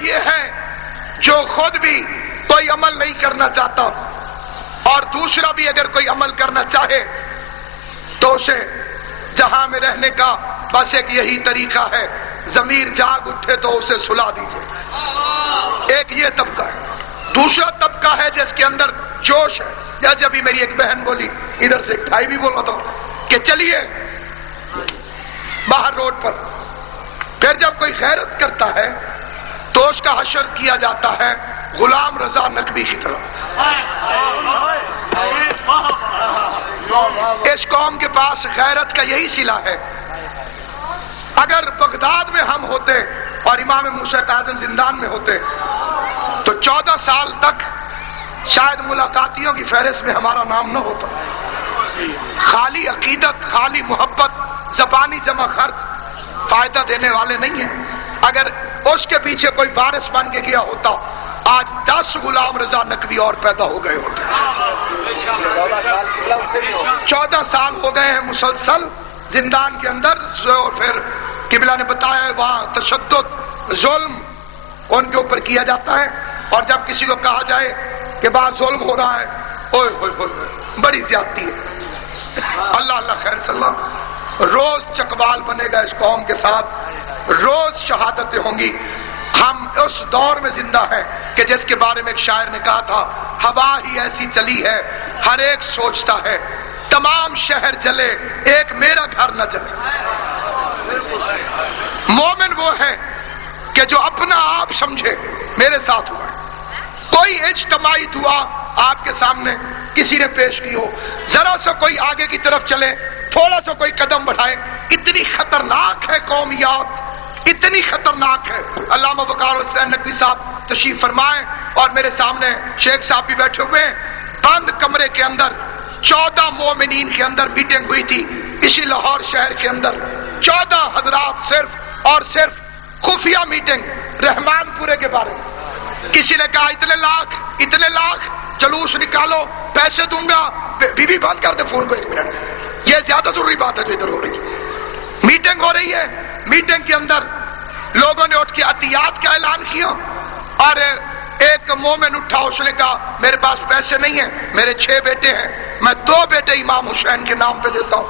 یہ ہے جو خود بھی کوئی عمل نہیں کرنا چاہتا اور دوسرا بھی اگر کوئی عمل کرنا چاہے تو اسے جہاں میں رہنے کا بس ایک یہی طریقہ ہے، ضمیر جاگ اٹھے تو اسے سلا دیجیے۔ ایک یہ طبقہ ہے۔ دوسرا طبقہ ہے جس کے اندر جوش ہے، جیسے ابھی میری ایک بہن بولی، ادھر سے ایک بھائی بھی بول رہا تھا کہ چلیے باہر روڈ پر، پھر جب کوئی غیرت کرتا ہے تو اس کا حشر کیا جاتا ہے غلام رضا نقوی کی طرح۔ اس قوم کے پاس غیرت کا یہی صلہ ہے۔ اگر بغداد میں ہم ہوتے اور امام موسیٰ کاظم زندان میں ہوتے تو 14 سال تک شاید ملاقاتیوں کی فہرست میں ہمارا نام نہ ہوتا۔ خالی عقیدت، خالی محبت، زبانی جمع خرچ فائدہ دینے والے نہیں ہیں۔ اگر اس کے پیچھے کوئی وارث بن کے گیا ہوتا آج 10 غلام رضا نقوی اور پیدا ہو گئے ہوتے۔ 14 سال ہو گئے ہیں مسلسل زندان کے اندر، اور پھر قبلہ نے بتایا وہاں تشدد، ظلم ان کے اوپر کیا جاتا ہے، اور جب کسی کو کہا جائے کہ بعض ظلم ہو رہا ہے، اوئے ہوئے ہوئے بڑی زیادتی ہے۔ اللہ اللہ خیر صلی اللہ، روز چکبال بنے گا اس قوم کے ساتھ، روز شہادتیں ہوں گی۔ ہم اس دور میں زندہ ہیں کہ جس کے بارے میں ایک شاعر نے کہا تھا، ہوا ہی ایسی چلی ہے ہر ایک سوچتا ہے تمام شہر جلے ایک میرا گھر نہ جلے۔ مومن وہ ہے کہ جو اپنا آپ سمجھے میرے ساتھ ہوا ہے۔ کوئی اجتماعی دعا آپ کے سامنے کسی نے پیش کی ہو، ذرا سا کوئی آگے کی طرف چلے، تھوڑا سا کوئی قدم بڑھائے، اتنی خطرناک ہے قومیات، اتنی خطرناک ہے۔ علامہ وقار حسین نقوی صاحب تشریف فرمائیں، اور میرے سامنے شیخ صاحب بھی بیٹھے ہوئے ہیں۔ بند کمرے کے اندر 14 مومنین کے اندر میٹنگ ہوئی تھی اسی لاہور شہر کے اندر، 14 حضرات صرف اور صرف خفیہ میٹنگ رحمان پورے کے بارے میں۔ کسی نے کہا اتنے لاکھ جلوس نکالو، پیسے دوں گا۔ بی بند کر دے فون کو 1 منٹ، یہ زیادہ ضروری بات ہے جو ادھر ہو رہی ہے۔ میٹنگ ہو رہی ہے، میٹنگ کے اندر لوگوں نے اٹھ کے عطیات کا اعلان کیا، اور ایک مومن اٹھا، اس نے کہا میرے پاس پیسے نہیں ہیں، میرے 6 بیٹے ہیں، میں 2 بیٹے امام حسین کے نام پہ دیتا ہوں،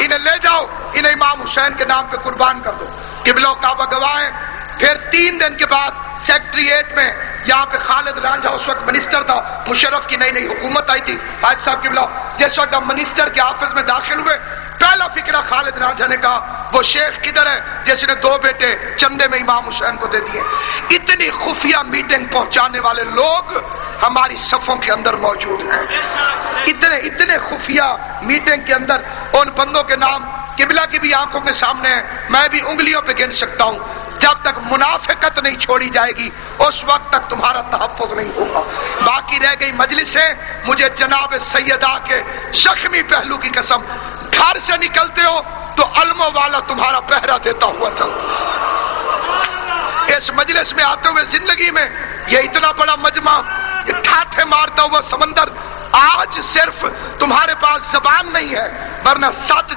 انہیں لے جاؤ، انہیں امام حسین کے نام پہ قربان کر دو۔ قبلہ کعبہ گواہیں۔ پھر 3 دن کے بعد سیکٹریٹ میں، یہاں پہ خالد رانجھا اس وقت منسٹر تھا، مشرف کی نئی حکومت آئی تھی، حاج صاحب قبلہ جس وقت ہم منسٹر کے آفس میں داخل ہوئے، پہلا فکرہ خالد رانجھا نے کہا وہ شیخ کدھر ہے جس نے 2 بیٹے چندے میں امام حسین کو دے دیے۔ اتنی خفیہ میٹنگ پہنچانے والے لوگ ہماری صفوں کے اندر موجود ہیں۔ اتنے خفیہ میٹنگ کے اندر ان بندوں کے نام قبلہ کی بھی آنکھوں کے سامنے ہیں، میں بھی انگلیوں پہ گن سکتا ہوں۔ جب تک منافقت نہیں چھوڑی جائے گی اس وقت تک تمہارا تحفظ نہیں ہوگا۔ باقی رہ گئی مجلسیں، مجھے جناب سیدہ کے زخمی پہلو کی قسم، گھر سے نکلتے ہو تو علموں والا تمہارا پہرا دیتا ہوا تھا۔ اس مجلس میں آتے ہوئے زندگی میں یہ اتنا بڑا مجمع، یہ ٹھاٹھے مارتا ہوا سمندر، آج صرف تمہارے پاس زبان نہیں ہے ورنہ 7